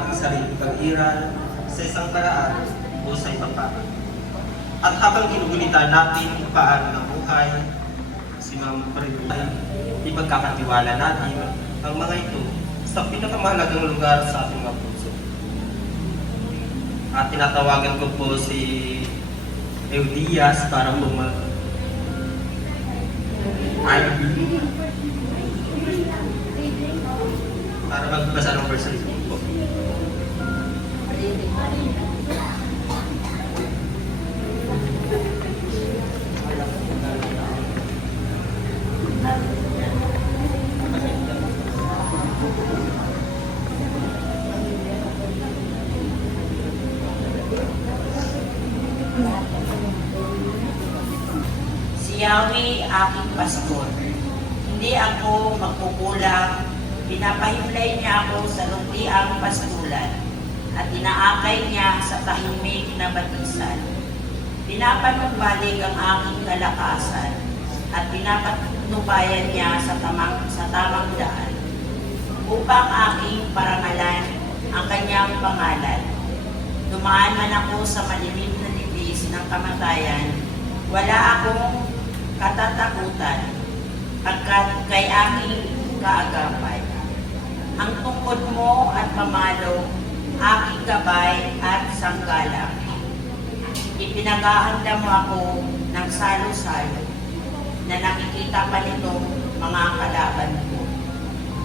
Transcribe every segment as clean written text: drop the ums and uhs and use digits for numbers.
ating sariling pag-iral sa isang paraan o sa ibang paraan. At habang ginugulitan natin kung paano nabuhay si Ma'am Marilu, ipagkakatiwala natin ang mga ito sa pinakamahalagang lugar sa ating mga puso. At tinatawagan ko po si Eudias para po magbasa ng verse po. Si Yahweh aking pastor, hindi ako magkukulang. Pinapahimlay niya ako sa lukliang pastulan at inaakay niya sa tahimik na batisan. Pinapanumbalik ang aking kalakasan at pinapatnubayan niya sa tamang daan upang aking parangalan ang kanyang pangalan. Dumaan man ako sa malilim na nibis ng kamatayan, wala akong katatakutan pagkat kay aking kaagapay. Ang tungkod mo at pamalo, aking gabay at sanggalang. Ipinaghahanda mo ako ng salo-salo na nakikita pa nitong mga kalaban ko.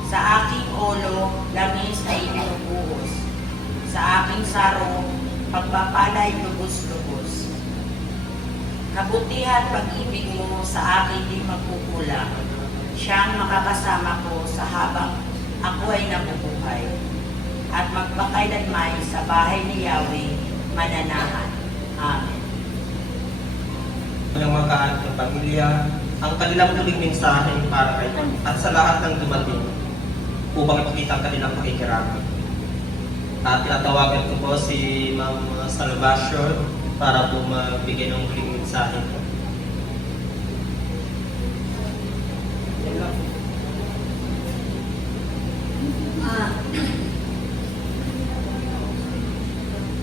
Sa aking ulo, langis ay binubuhos. Sa aking saro, pagpapalay lubos-lubos. Kabutihan pag-ibig mo sa akin di magkukulang. Siyang makakasama ko sa habang ako ay nabubuhay. At magpakailanman sa bahay ni Yahweh mananahan. Amen. Ng mga kaating pamilya, ang kanilang muling mensahe para kay at sa lahat ng dumating upang ipakita ang kanilang pakikirami. At tinatawagan ko po si Ma'am Salvacion para po magbigay ng muling mensahe po.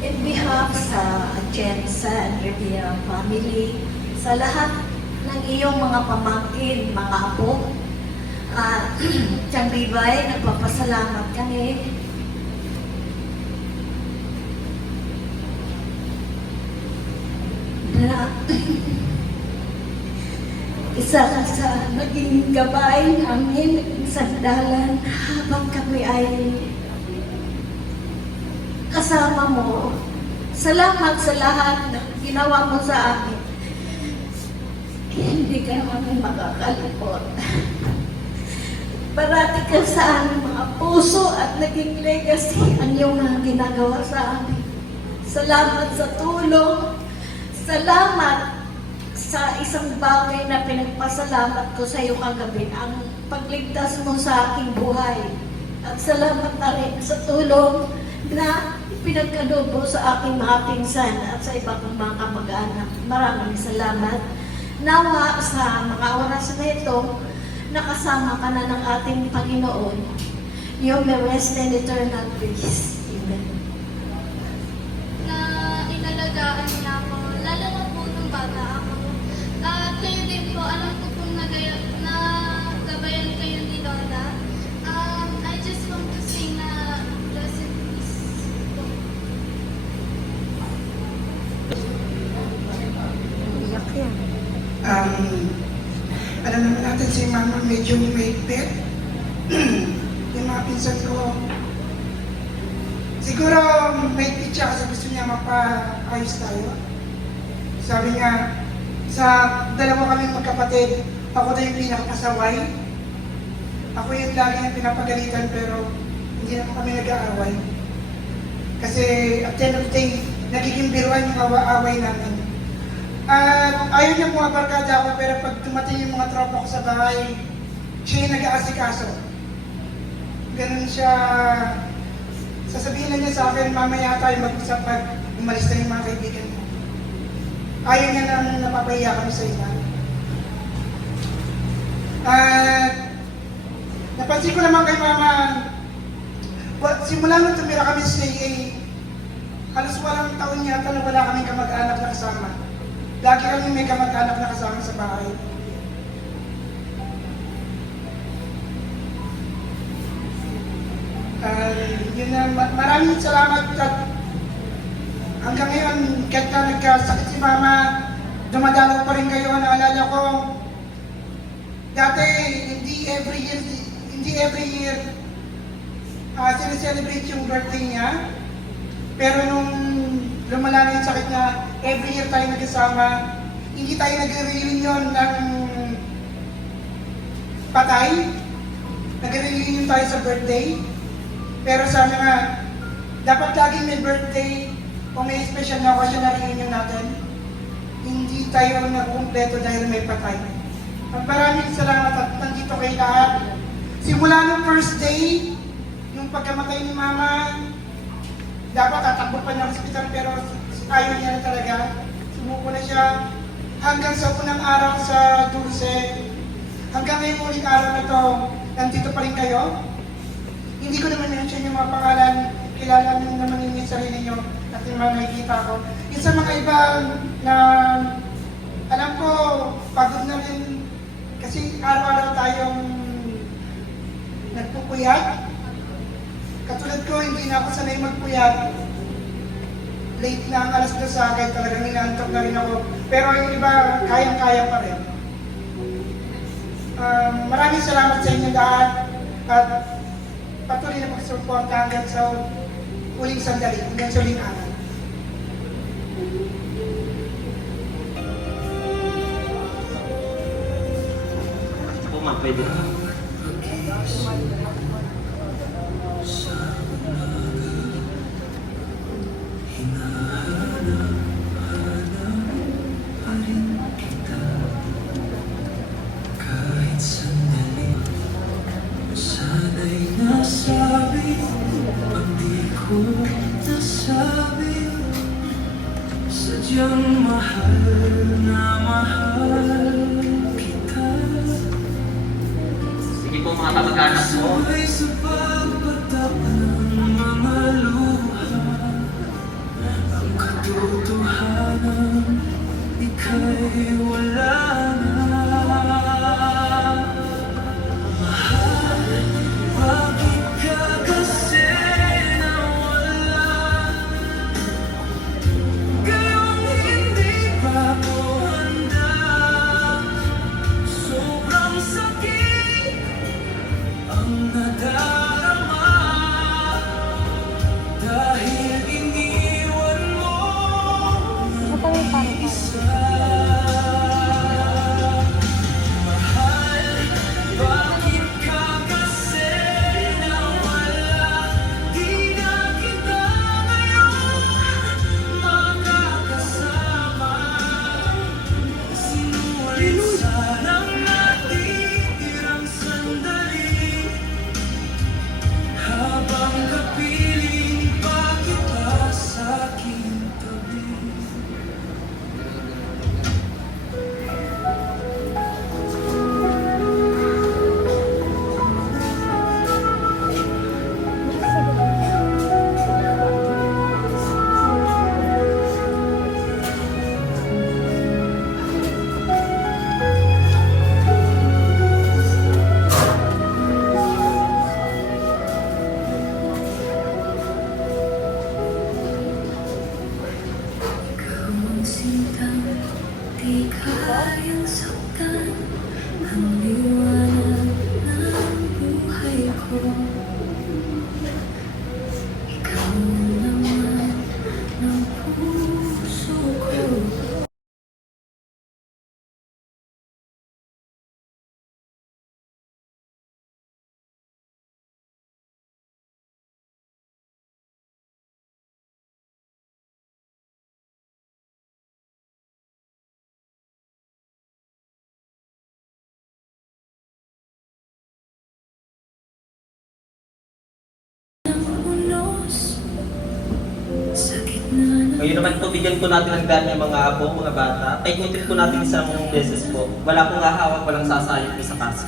In behalf sa Atienza and Rivera family, sa lahat ng iyong mga pamangkin, mga apo, Tiyang Bibay, nagpapasalamat kami na isa ka sa naging gabay namin sa dalan habang kami ay kasama mo. Salamat sa lahat na ginawa mo sa amin. Hindi ka namin makakalikot. Parati ka sa aming mga puso at naging legacy ang iyong mga ginagawa sa amin. Salamat sa tulong. Salamat sa isang bagay na pinagpasalamat ko sa iyo kagabi, ang pagligtas mo sa aking buhay. At salamat na rin sa tulong na pinagkadobo sa aking mga pinsan at sa iba kong mga kamag-anak. Maraming salamat. Nawa sa mga oras na ito, nakasama ka na ng ating Panginoon. You may rest in eternal peace. Amen. Na inalagaan niya ako, lalo na po nung bata ako. At kayo din po, alam ko pong nagabayan kayo ni Lola. I just want to sing na Blessed Peace po. Alam naman natin si Mama medyo mahigpit. Yung mga pinsan ko, siguro mahigpit siya kasi gusto niya mapaayos tayo. Sabi niya, sa dalawa kami magkapatid, ako na yung pinakapasaway. Ako yung lagi na pinapagalitan pero hindi naman kami nag-aaway. Kasi at the end of the day, nagiging biruan yung away namin. At ayaw niya pumabarkada ako, pero pag dumating yung mga tropa ko sa bahay, siya yung nag-aasikaso. Ganun siya. Sasabihin na niya sa akin, mamaya tayo mag-usap pag umalis na yung mga kaibigan ko. Ayaw niya na napapahiya kami sa iba. At napansin ko naman kay Mama, Simula nung tumira kami sa AA, halos walang taon yata na wala kaming kamag-anak na kasama. Lagi kami may kamag-anak na kasama sa bahay. Yun na, maraming salamat at hanggang ngayon, kahit na nagkasakit si Mama, dumadalaw pa rin kayo. Naalala ko, dati hindi every year sineselebrate yung birthday niya. Pero nung lumala na yung sakit niya, every year tayo nagkasama. Hindi tayo nag-reunion ng patay. Nag-reunion tayo sa birthday. Pero sana nga, dapat laging may birthday o may special na occasion na reunion natin. Hindi tayo nagkumpleto dahil may patay. Maraming salamat at nandito kay lahat. Simula nung first day, nung pagkamatay ni Mama, dapat tatakbo pa ng hospital pero ayaw niya na talaga. Sumuko na siya hanggang sa unang araw sa Dulce. Hanggang ngayong uling araw na to, nandito pa rin kayo. Hindi ko naman mention yung mga pangalan, kilala nyo naman yung sarili nyo at yung mga nakikita ko. Yung sa mga iba na alam ko, pagod na rin kasi araw-araw tayong nagpupuyat. Katulad ko, hindi na ako sanay magpuyat. Late na ang alas 2 sa akin, talagang inaantok na rin ako. Pero yung iba, kayang-kaya pa rin. Maraming salamat sa inyo lahat at patuloy na magsuporta hanggang sa uling sandali, hanggang sa uling araw. Ako ma, pwede. Kahit sandali, sana'y nasabi ang di ko nasabi. Sadyang mahal na mahal kita. Sige po mga kamag-anak mo. Sabay sa pagpatak ng mga luha, ang katotohanan, ika'y wala na. Mahal, bakit ka kasi nawala? Gayong hindi pa ako handa. Sobrang sakit ang nadarama Ngayon naman po, bigyan po natin ng daan yung mga apo, mga bata. Paikutin po natin isang beses po. Wala pong hahawak, walang sasayang sa kaso.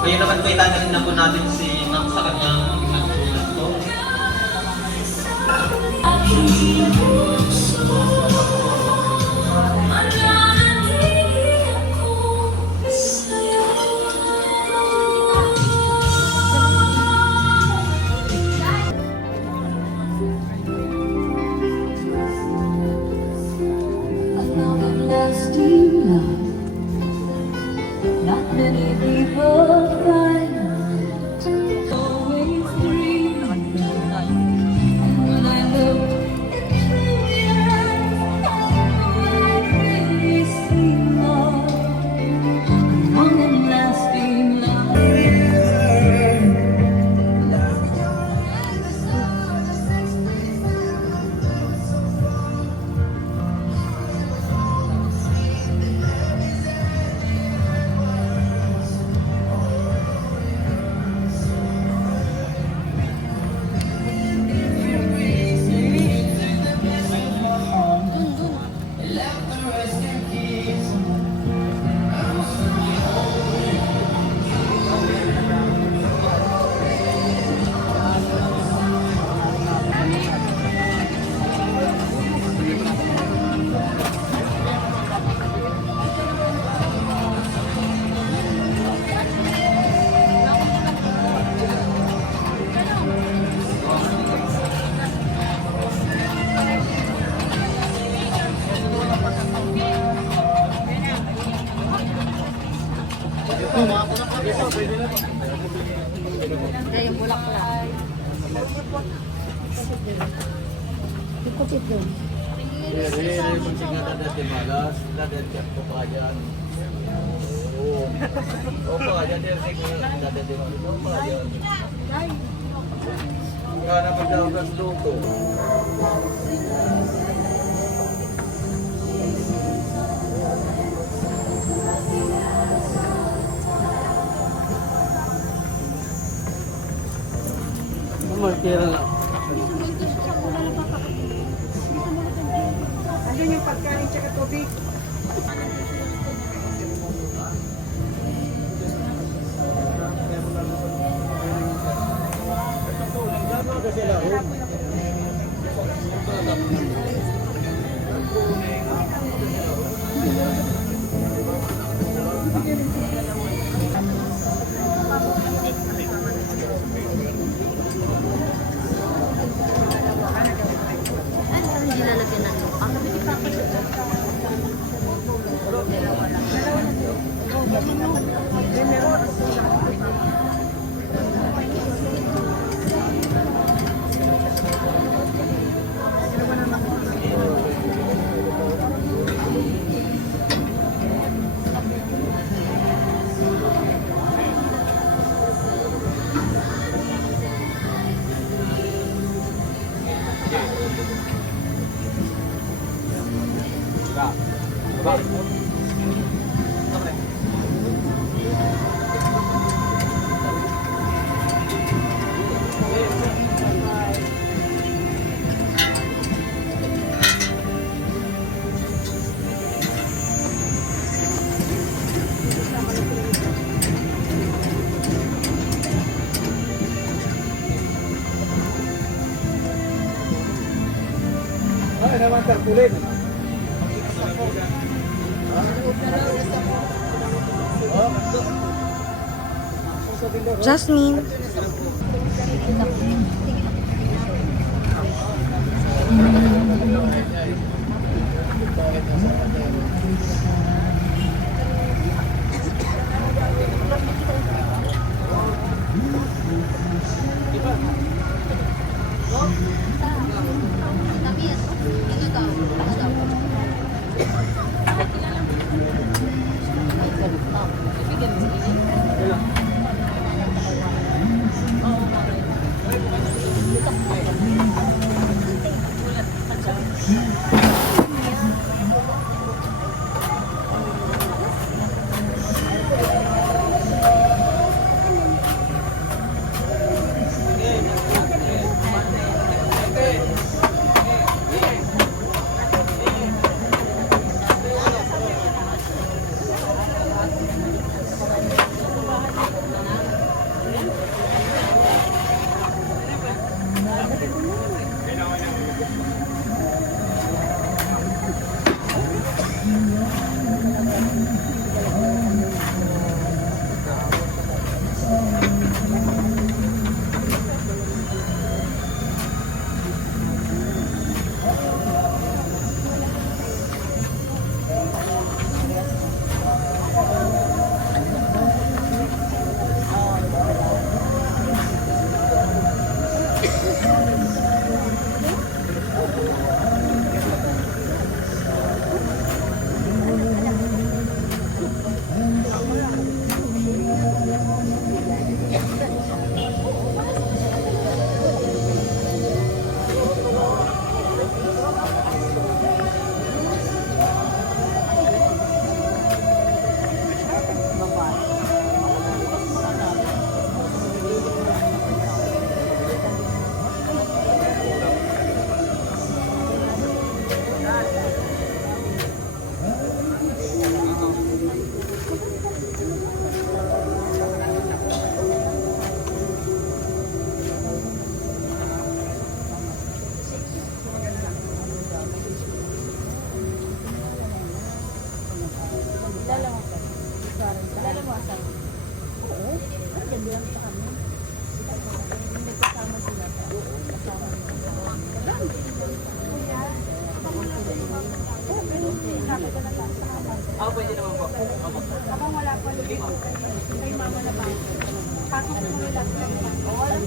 Ngayon naman po, itanong na po natin si Ma'am sa kanyang nagtulad po. Lasting love. Not many people find always dream. And when I look into your eyes, I really see love. Long and lasting love. Andun yung pagkain tsaka tubig. Jasmine. Alala mo asawa? Oo. Nandiyan din sa kami. Hindi kasama sila. Kasama nila. Pwede naman po. Habang wala pa, kay mama na ba? Pasok mo nila. O, walang